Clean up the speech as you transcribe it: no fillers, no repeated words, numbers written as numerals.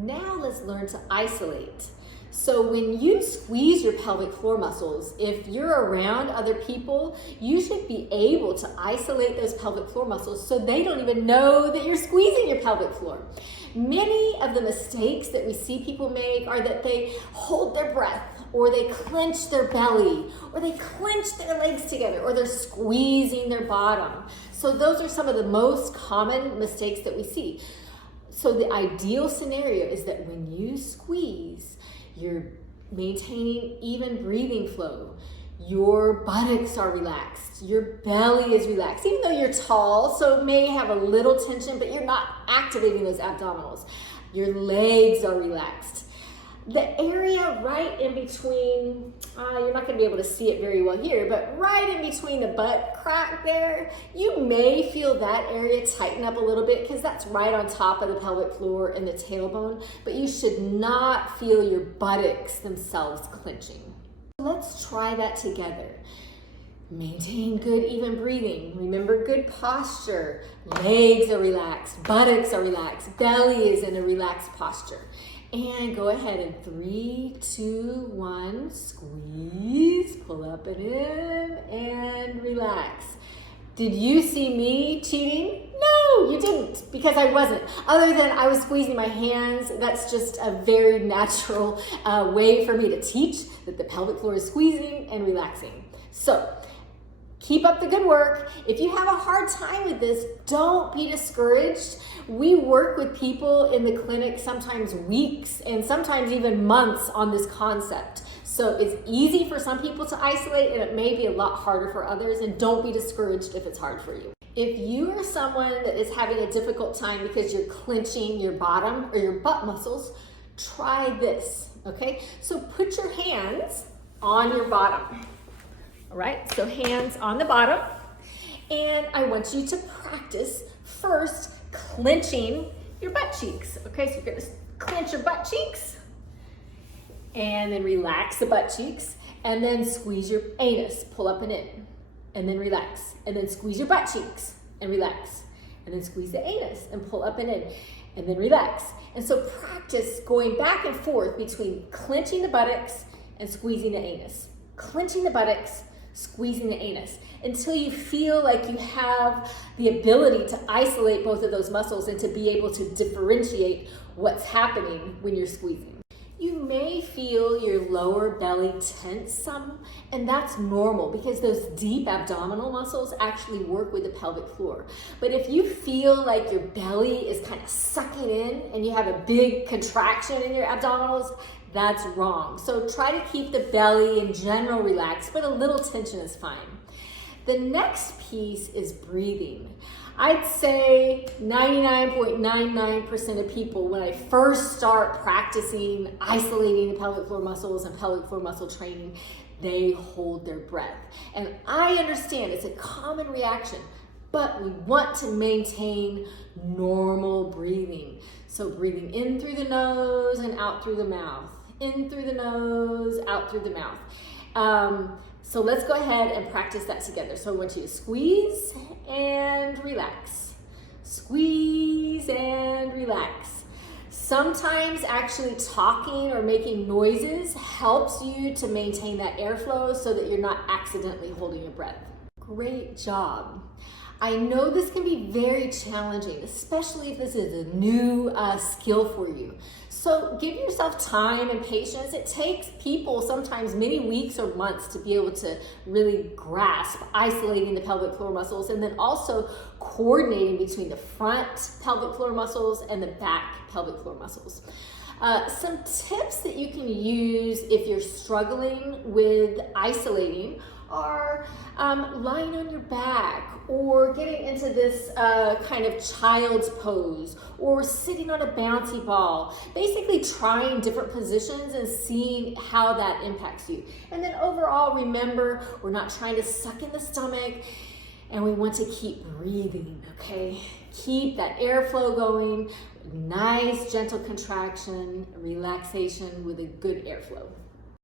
Now let's learn to isolate. So when you squeeze your pelvic floor muscles, if you're around other people, you should be able to isolate those pelvic floor muscles so they don't even know that you're squeezing your pelvic floor. Many of the mistakes that we see people make are that they hold their breath, or they clench their belly, or they clench their legs together, or they're squeezing their bottom. So those are some of the most common mistakes that we see. So the ideal scenario is that when you squeeze, you're maintaining even breathing flow. Your buttocks are relaxed. Your belly is relaxed. Even though you're tall, so it may have a little tension, but you're not activating those abdominals. Your legs are relaxed. The area right in between, you're not going to be able to see it very well here, but right in between the butt crack there, you may feel that area tighten up a little bit because that's right on top of the pelvic floor and the tailbone, but you should not feel your buttocks themselves clenching. Let's try that together. Maintain good, even breathing. Remember good posture. Legs are relaxed, buttocks are relaxed, belly is in a relaxed posture. And go ahead in 3, 2, 1, squeeze, pull up and in, and relax. Did you see me cheating? No, you didn't, because I wasn't. Other than I was squeezing my hands, that's just a very natural way for me to teach that the pelvic floor is squeezing and relaxing. So, keep up the good work. If you have a hard time with this, don't be discouraged. We work with people in the clinic sometimes weeks and sometimes even months on this concept. So it's easy for some people to isolate and it may be a lot harder for others, and don't be discouraged if it's hard for you. If you are someone that is having a difficult time because you're clenching your bottom or your butt muscles, try this, okay? So put your hands on your bottom. All right, so hands on the bottom, and I want you to practice first clenching your butt cheeks. Okay, so you're gonna clench your butt cheeks, and then relax the butt cheeks, and then squeeze your anus, pull up and in, and then relax, and then squeeze your butt cheeks, and relax, and then squeeze the anus, and pull up and in, and then relax. And so practice going back and forth between clenching the buttocks and squeezing the anus, clenching the buttocks, squeezing the anus, until you feel like you have the ability to isolate both of those muscles and to be able to differentiate what's happening when you're squeezing. You may feel your lower belly tense some, and that's normal because those deep abdominal muscles actually work with the pelvic floor. But if you feel like your belly is kind of sucking in and you have a big contraction in your abdominals, that's wrong. So try to keep the belly in general relaxed, but a little tension is fine. The next piece is breathing. I'd say 99.99% of people, when I first start practicing isolating the pelvic floor muscles and pelvic floor muscle training, they hold their breath. And I understand it's a common reaction, but we want to maintain normal breathing. So breathing in through the nose and out through the mouth. In through the nose, out through the mouth. So let's go ahead and practice that together. So I want you to squeeze and relax. Squeeze and relax. Sometimes actually talking or making noises helps you to maintain that airflow so that you're not accidentally holding your breath. Great job. I know this can be very challenging, especially if this is a new skill for you. So give yourself time and patience. It takes people sometimes many weeks or months to be able to really grasp isolating the pelvic floor muscles, and then also coordinating between the front pelvic floor muscles and the back pelvic floor muscles. Some tips that you can use if you're struggling with isolating are lying on your back, or getting into this kind of child's pose, or sitting on a bouncy ball. Basically trying different positions and seeing how that impacts you. And then overall, remember, we're not trying to suck in the stomach, and we want to keep breathing, okay? Keep that airflow going, nice gentle contraction, relaxation with a good airflow.